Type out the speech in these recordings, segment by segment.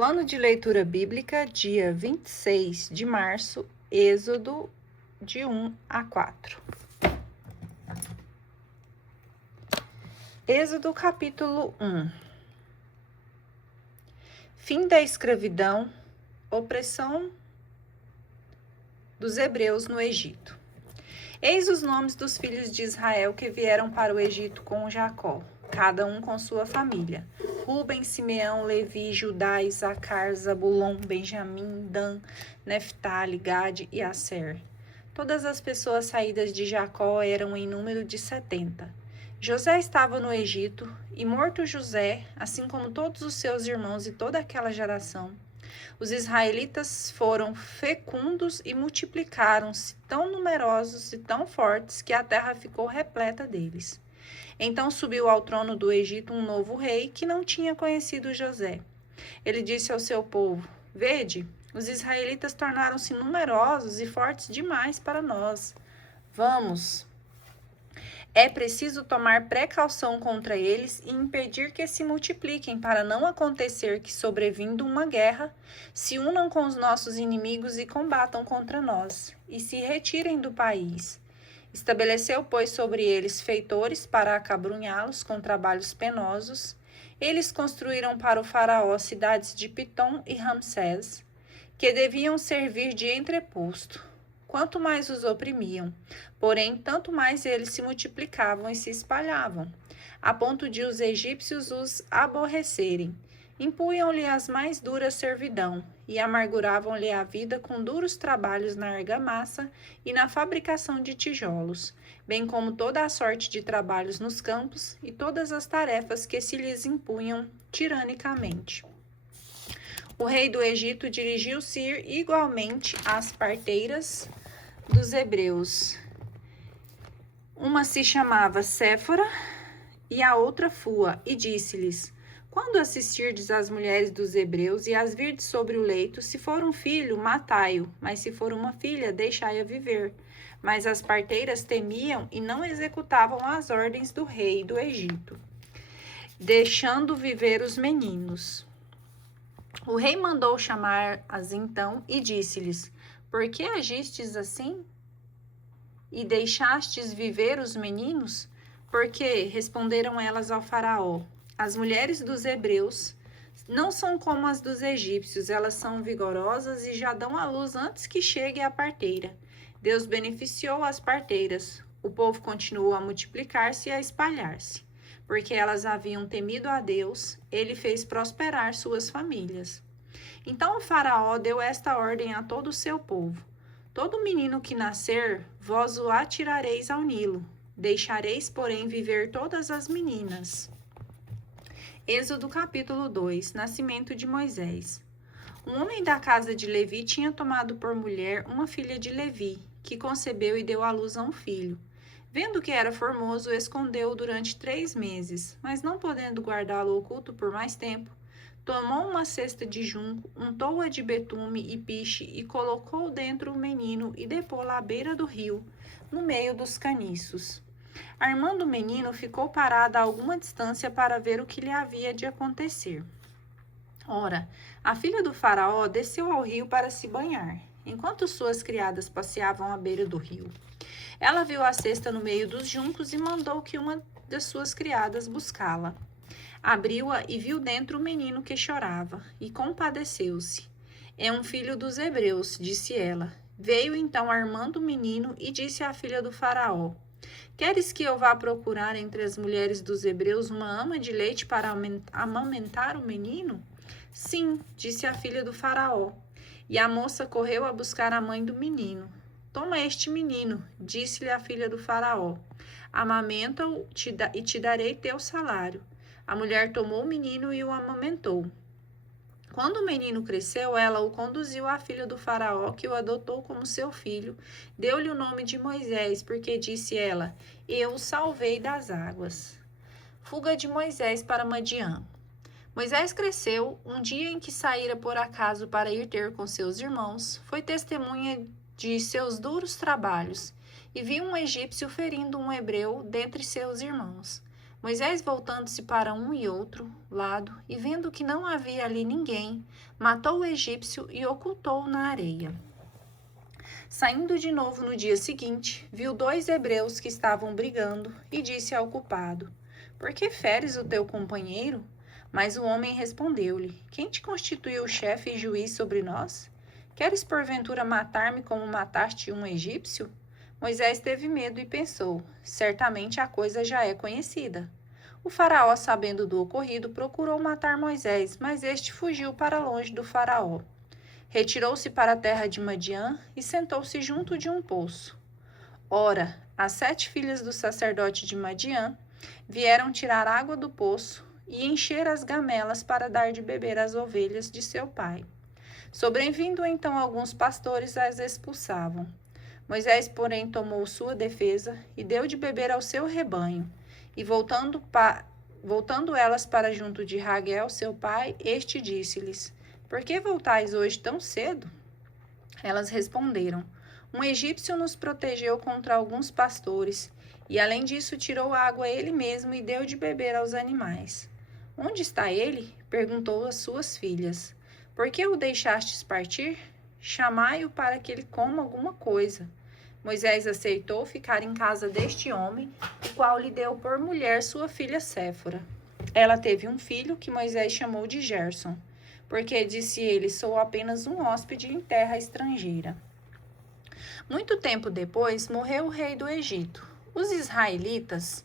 Plano de leitura bíblica, dia 26 de março, Êxodo, de 1 a 4. Êxodo, capítulo 1. Fim da escravidão, opressão dos hebreus no Egito. Eis os nomes dos filhos de Israel que vieram para o Egito com Jacó, cada um com sua família: Ruben, Simeão, Levi, Judá, Isacar, Zabulon, Benjamim, Dan, Neftali, Gade e Asser. Todas as pessoas saídas de Jacó eram em número de 70. José estava no Egito, e morto José, assim como todos os seus irmãos e toda aquela geração, os israelitas foram fecundos e multiplicaram-se tão numerosos e tão fortes que a terra ficou repleta deles. Então subiu ao trono do Egito um novo rei que não tinha conhecido José. Ele disse ao seu povo: Vede, os israelitas tornaram-se numerosos e fortes demais para nós. Vamos. É preciso tomar precaução contra eles e impedir que se multipliquem, para não acontecer que, sobrevindo uma guerra, se unam com os nossos inimigos e combatam contra nós, e se retirem do país. Estabeleceu, pois, sobre eles feitores para acabrunhá-los com trabalhos penosos. Eles construíram para o faraó cidades de Pitom e Ramsés, que deviam servir de entreposto. Quanto mais os oprimiam, porém, tanto mais eles se multiplicavam e se espalhavam, a ponto de os egípcios os aborrecerem. Impunham-lhe as mais duras servidão e amarguravam-lhe a vida com duros trabalhos na argamassa e na fabricação de tijolos, bem como toda a sorte de trabalhos nos campos e todas as tarefas que se lhes impunham tiranicamente. O rei do Egito dirigiu-se igualmente às parteiras dos hebreus. Uma se chamava Séfora e a outra Fua, e disse-lhes: Quando assistirdes às mulheres dos hebreus e as virdes sobre o leito, se for um filho, matai-o, mas se for uma filha, deixai-a viver. Mas as parteiras temiam e não executavam as ordens do rei do Egito, deixando viver os meninos. O rei mandou chamar-as então e disse-lhes: Por que agistes assim? E deixastes viver os meninos? Porque, responderam elas ao faraó, as mulheres dos hebreus não são como as dos egípcios, elas são vigorosas e já dão à luz antes que chegue a parteira. Deus beneficiou as parteiras. O povo continuou a multiplicar-se e a espalhar-se. Porque elas haviam temido a Deus, ele fez prosperar suas famílias. Então o faraó deu esta ordem a todo o seu povo: Todo menino que nascer, vós o atirareis ao Nilo. Deixareis, porém, viver todas as meninas. Êxodo capítulo 2. Nascimento de Moisés. Um homem da casa de Levi tinha tomado por mulher uma filha de Levi, que concebeu e deu à luz a um filho. Vendo que era formoso, escondeu-o durante 3 meses, mas não podendo guardá-lo oculto por mais tempo, tomou uma cesta de junco, untou-a de betume e piche e colocou dentro o menino e depô-la à beira do rio, no meio dos caniços. Armando o menino, ficou parada a alguma distância para ver o que lhe havia de acontecer. Ora, a filha do faraó desceu ao rio para se banhar, enquanto suas criadas passeavam à beira do rio. Ela viu a cesta no meio dos juncos e mandou que uma das suas criadas buscá-la. Abriu-a e viu dentro o menino que chorava, e compadeceu-se. É um filho dos hebreus, disse ela. Veio então Armando o menino e disse à filha do faraó: Queres que eu vá procurar entre as mulheres dos hebreus uma ama de leite para amamentar o menino? Sim, disse a filha do faraó. E a moça correu a buscar a mãe do menino. Toma este menino, disse-lhe a filha do faraó. Amamenta-o e te darei teu salário. A mulher tomou o menino e o amamentou. Quando o menino cresceu, ela o conduziu à filha do faraó, que o adotou como seu filho. Deu-lhe o nome de Moisés, porque disse ela: Eu o salvei das águas. Fuga de Moisés para Madiã. Moisés cresceu. Um dia em que saíra por acaso para ir ter com seus irmãos, foi testemunha de seus duros trabalhos, e viu um egípcio ferindo um hebreu dentre seus irmãos. Moisés, voltando-se para um e outro lado, e vendo que não havia ali ninguém, matou o egípcio e ocultou-o na areia. Saindo de novo no dia seguinte, viu 2 hebreus que estavam brigando e disse ao culpado: Por que feres o teu companheiro? Mas o homem respondeu-lhe: Quem te constituiu chefe e juiz sobre nós? Queres porventura matar-me como mataste um egípcio? Moisés teve medo e pensou: certamente a coisa já é conhecida. O faraó, sabendo do ocorrido, procurou matar Moisés, mas este fugiu para longe do faraó. Retirou-se para a terra de Madiã e sentou-se junto de um poço. Ora, as 7 filhas do sacerdote de Madiã vieram tirar água do poço e encher as gamelas para dar de beber às ovelhas de seu pai. Sobrevindo então alguns pastores, as expulsavam. Moisés, porém, tomou sua defesa e deu de beber ao seu rebanho. E voltando elas para junto de Raguel, seu pai, este disse-lhes: Por que voltais hoje tão cedo? Elas responderam: Um egípcio nos protegeu contra alguns pastores, e além disso tirou água ele mesmo e deu de beber aos animais. Onde está ele? Perguntou às suas filhas. Por que o deixastes partir? Chamai-o para que ele coma alguma coisa. Moisés aceitou ficar em casa deste homem, o qual lhe deu por mulher sua filha Séfora. Ela teve um filho que Moisés chamou de Gerson, porque, disse ele, sou apenas um hóspede em terra estrangeira. Muito tempo depois, morreu o rei do Egito. Os israelitas,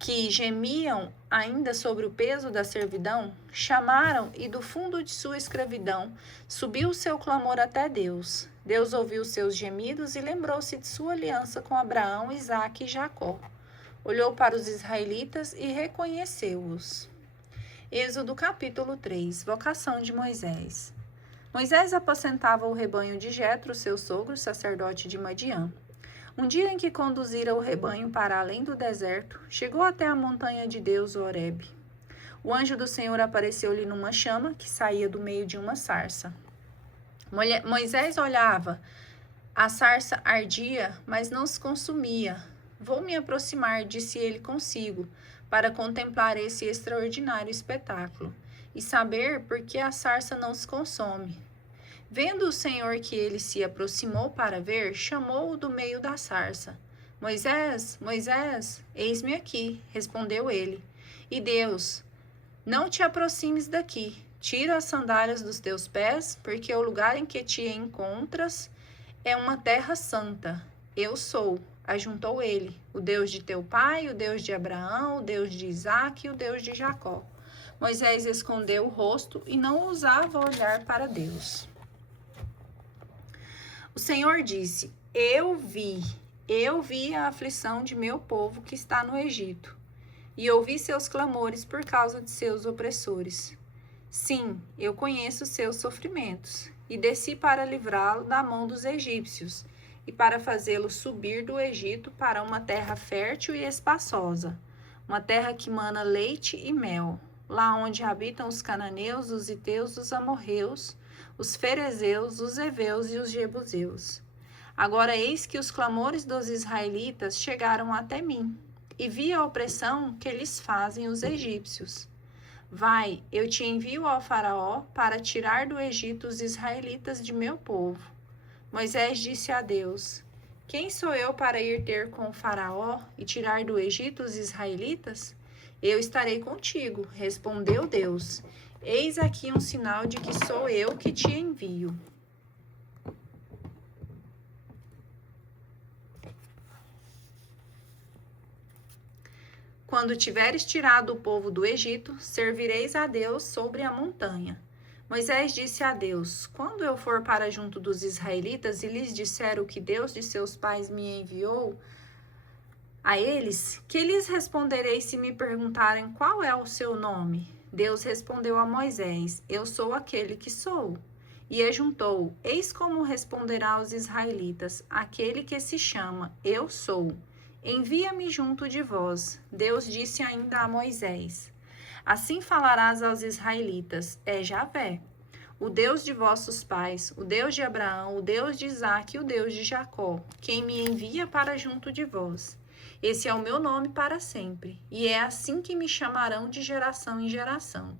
que gemiam ainda sobre o peso da servidão, chamaram e do fundo de sua escravidão subiu o seu clamor até Deus. Deus ouviu seus gemidos e lembrou-se de sua aliança com Abraão, Isaque e Jacó. Olhou para os israelitas e reconheceu-os. Êxodo capítulo 3. Vocação de Moisés. Moisés apacentava o rebanho de Jetro, seu sogro, sacerdote de Madiã. Um dia em que conduzira o rebanho para além do deserto, chegou até a montanha de Deus, Horebe. O anjo do Senhor apareceu-lhe numa chama que saía do meio de uma sarça. Moisés olhava. A sarça ardia, mas não se consumia. Vou me aproximar, disse ele consigo, para contemplar esse extraordinário espetáculo e saber por que a sarça não se consome. Vendo o Senhor que ele se aproximou para ver, chamou-o do meio da sarça. Moisés, Moisés, eis-me aqui, respondeu ele. E Deus: Não te aproximes daqui, tira as sandálias dos teus pés, porque o lugar em que te encontras é uma terra santa. Eu sou, ajuntou ele, o Deus de teu pai, o Deus de Abraão, o Deus de Isaque e o Deus de Jacó. Moisés escondeu o rosto e não ousava olhar para Deus. O Senhor disse: Eu vi a aflição de meu povo que está no Egito, e ouvi seus clamores por causa de seus opressores. Sim, eu conheço seus sofrimentos, e desci para livrá-lo da mão dos egípcios, e para fazê-lo subir do Egito para uma terra fértil e espaçosa, uma terra que mana leite e mel, lá onde habitam os cananeus, os heteus, os amorreus, os ferezeus, os heveus e os jebuseus. Agora eis que os clamores dos israelitas chegaram até mim, e vi a opressão que lhes fazem os egípcios. Vai, eu te envio ao faraó para tirar do Egito os israelitas de meu povo. Moisés disse a Deus: Quem sou eu para ir ter com o faraó e tirar do Egito os israelitas? Eu estarei contigo, respondeu Deus. Eis aqui um sinal de que sou eu que te envio. Quando tiveres tirado o povo do Egito, servireis a Deus sobre a montanha. Moisés disse a Deus: Quando eu for para junto dos israelitas e lhes disser o que Deus de seus pais me enviou a eles, que lhes responderei se me perguntarem qual é o seu nome? Deus respondeu a Moisés: Eu sou aquele que sou. E ajuntou: Eis como responderá aos israelitas aquele que se chama Eu sou. Envia-me junto de vós. Deus disse ainda a Moisés: Assim falarás aos israelitas: É Javé, o Deus de vossos pais, o Deus de Abraão, o Deus de Isaque e o Deus de Jacó, quem me envia para junto de vós. Esse é o meu nome para sempre, e é assim que me chamarão de geração em geração.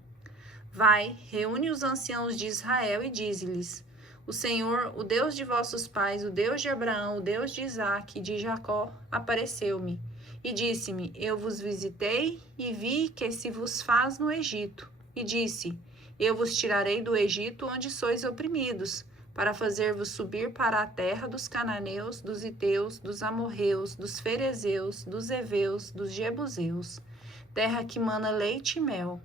Vai, reúne os anciãos de Israel e dize-lhes: O Senhor, o Deus de vossos pais, o Deus de Abraão, o Deus de Isaque e de Jacó, apareceu-me e disse-me: Eu vos visitei e vi que se vos faz no Egito. E disse: Eu vos tirarei do Egito, onde sois oprimidos, para fazer-vos subir para a terra dos cananeus, dos heteus, dos amorreus, dos ferezeus, dos heveus, dos jebuseus, terra que mana leite e mel.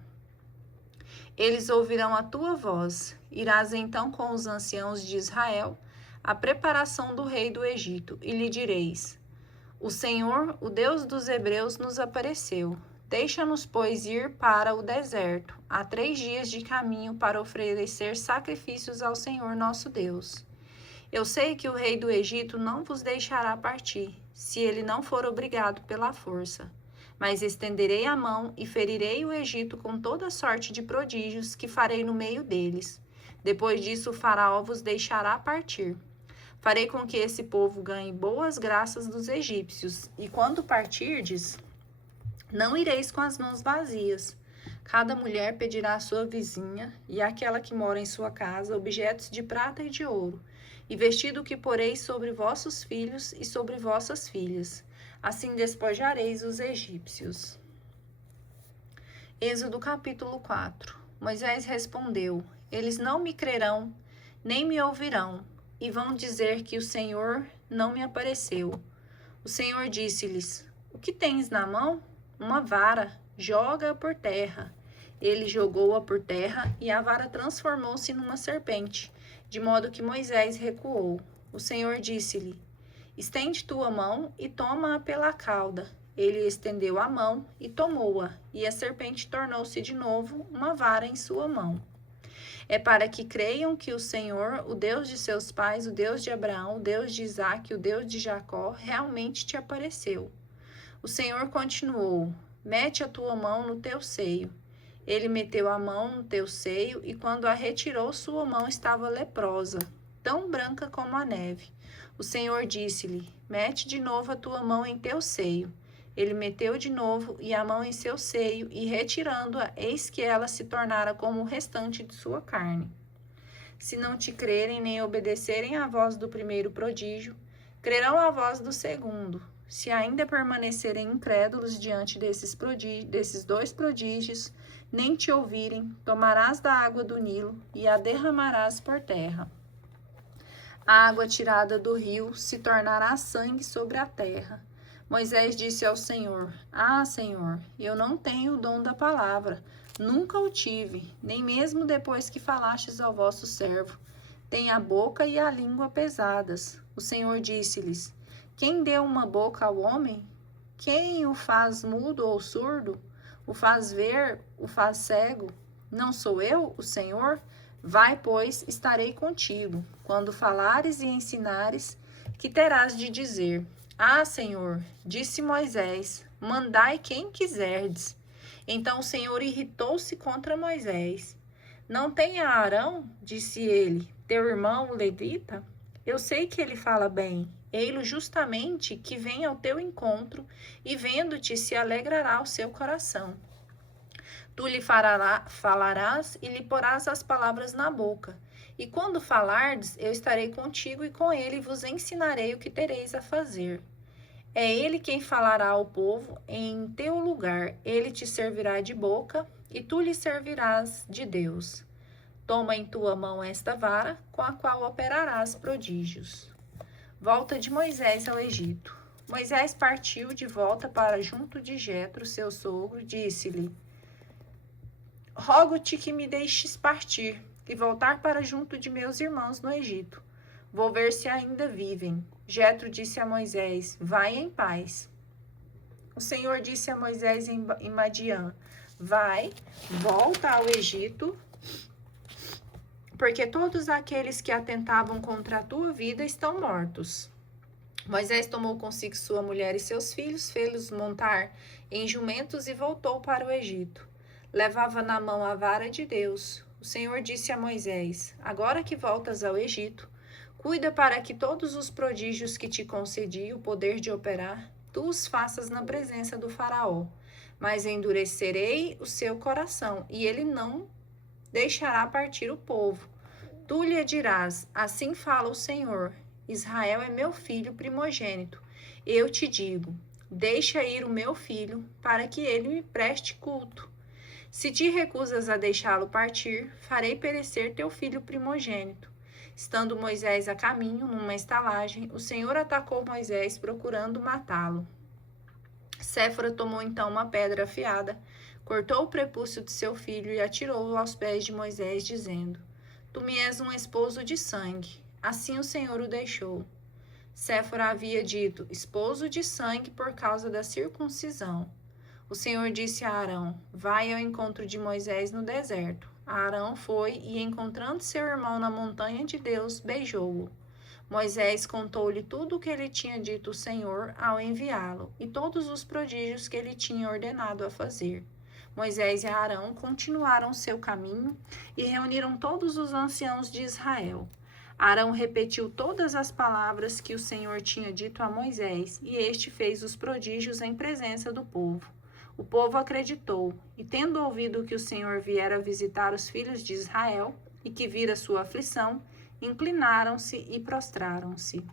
Eles ouvirão a tua voz. Irás então com os anciãos de Israel à preparação do rei do Egito, e lhe direis: O Senhor, o Deus dos hebreus, nos apareceu. Deixa-nos, pois, ir para o deserto, a 3 dias de caminho, para oferecer sacrifícios ao Senhor nosso Deus. Eu sei que o rei do Egito não vos deixará partir, se ele não for obrigado pela força. Mas estenderei a mão e ferirei o Egito com toda sorte de prodígios que farei no meio deles. Depois disso, o faraó vos deixará partir. Farei com que esse povo ganhe boas graças dos egípcios, e quando partirdes, não ireis com as mãos vazias. Cada mulher pedirá à sua vizinha e àquela que mora em sua casa objetos de prata e de ouro, e vestido que poreis sobre vossos filhos e sobre vossas filhas. Assim despojareis os egípcios. Êxodo capítulo 4. Moisés respondeu: Eles não me crerão, nem me ouvirão, e vão dizer que o Senhor não me apareceu. O Senhor disse-lhes: O que tens na mão? Uma vara, joga-a por terra. Ele jogou-a por terra, e a vara transformou-se numa serpente, de modo que Moisés recuou. O Senhor disse-lhe: Estende tua mão e toma-a pela cauda. Ele estendeu a mão e tomou-a, e a serpente tornou-se de novo uma vara em sua mão. É para que creiam que o Senhor, o Deus de seus pais, o Deus de Abraão, o Deus de Isaque, o Deus de Jacó, realmente te apareceu. O Senhor continuou: Mete a tua mão no teu seio. Ele meteu a mão no teu seio, e quando a retirou, sua mão estava leprosa, tão branca como a neve. O Senhor disse-lhe: Mete de novo a tua mão em teu seio. Ele meteu de novo e a mão em seu seio, e retirando-a, eis que ela se tornara como o restante de sua carne. Se não te crerem nem obedecerem à voz do primeiro prodígio, crerão à voz do segundo. Se ainda permanecerem incrédulos diante desses 2 prodígios, nem te ouvirem, tomarás da água do Nilo e a derramarás por terra. A água tirada do rio se tornará sangue sobre a terra. Moisés disse ao Senhor: Ah, Senhor, eu não tenho o dom da palavra, nunca o tive, nem mesmo depois que falastes ao vosso servo. Tem a boca e a língua pesadas. O Senhor disse-lhes: Quem deu uma boca ao homem? Quem o faz mudo ou surdo? O faz ver, o faz cego? Não sou eu, o Senhor? Vai, pois, estarei contigo. Quando falares e ensinares, que terás de dizer? Ah, Senhor, disse Moisés, mandai quem quiserdes. Então o Senhor irritou-se contra Moisés. Não tem Arão, disse ele, teu irmão, o levita? Eu sei que ele fala bem. Ei-lo justamente que vem ao teu encontro, e vendo-te se alegrará o seu coração. Tu lhe falarás e lhe porás as palavras na boca. E quando falardes, eu estarei contigo, e com ele vos ensinarei o que tereis a fazer. É ele quem falará ao povo em teu lugar. Ele te servirá de boca, e tu lhe servirás de Deus. Toma em tua mão esta vara, com a qual operarás prodígios. Volta de Moisés ao Egito. Moisés partiu de volta para junto de Jetro, seu sogro, disse-lhe: Rogo-te que me deixes partir e voltar para junto de meus irmãos no Egito. Vou ver se ainda vivem. Jetro disse a Moisés: Vai em paz. O Senhor disse a Moisés em Madiã: Vai, volta ao Egito, porque todos aqueles que atentavam contra a tua vida estão mortos. Moisés tomou consigo sua mulher e seus filhos, fê-los montar em jumentos e voltou para o Egito. Levava na mão a vara de Deus. O Senhor disse a Moisés: Agora que voltas ao Egito, cuida para que todos os prodígios que te concedi o poder de operar, tu os faças na presença do faraó. Mas endurecerei o seu coração, e ele não deixará partir o povo. Tu lhe dirás, assim fala o Senhor, Israel é meu filho primogênito. Eu te digo, deixa ir o meu filho, para que ele me preste culto. Se te recusas a deixá-lo partir, farei perecer teu filho primogênito. Estando Moisés a caminho, numa estalagem, o Senhor atacou Moisés, procurando matá-lo. Séfora tomou então uma pedra afiada, cortou o prepúcio de seu filho e atirou-o aos pés de Moisés, dizendo: Tu me és um esposo de sangue. Assim o Senhor o deixou. Séfora havia dito: esposo de sangue por causa da circuncisão. O Senhor disse a Arão: Vai ao encontro de Moisés no deserto. Arão foi e, encontrando seu irmão na montanha de Deus, beijou-o. Moisés contou-lhe tudo o que ele tinha dito o Senhor ao enviá-lo, e todos os prodígios que ele tinha ordenado a fazer. Moisés e Arão continuaram seu caminho e reuniram todos os anciãos de Israel. Arão repetiu todas as palavras que o Senhor tinha dito a Moisés, e este fez os prodígios em presença do povo. O povo acreditou, e tendo ouvido que o Senhor viera visitar os filhos de Israel, e que vira sua aflição, inclinaram-se e prostraram-se.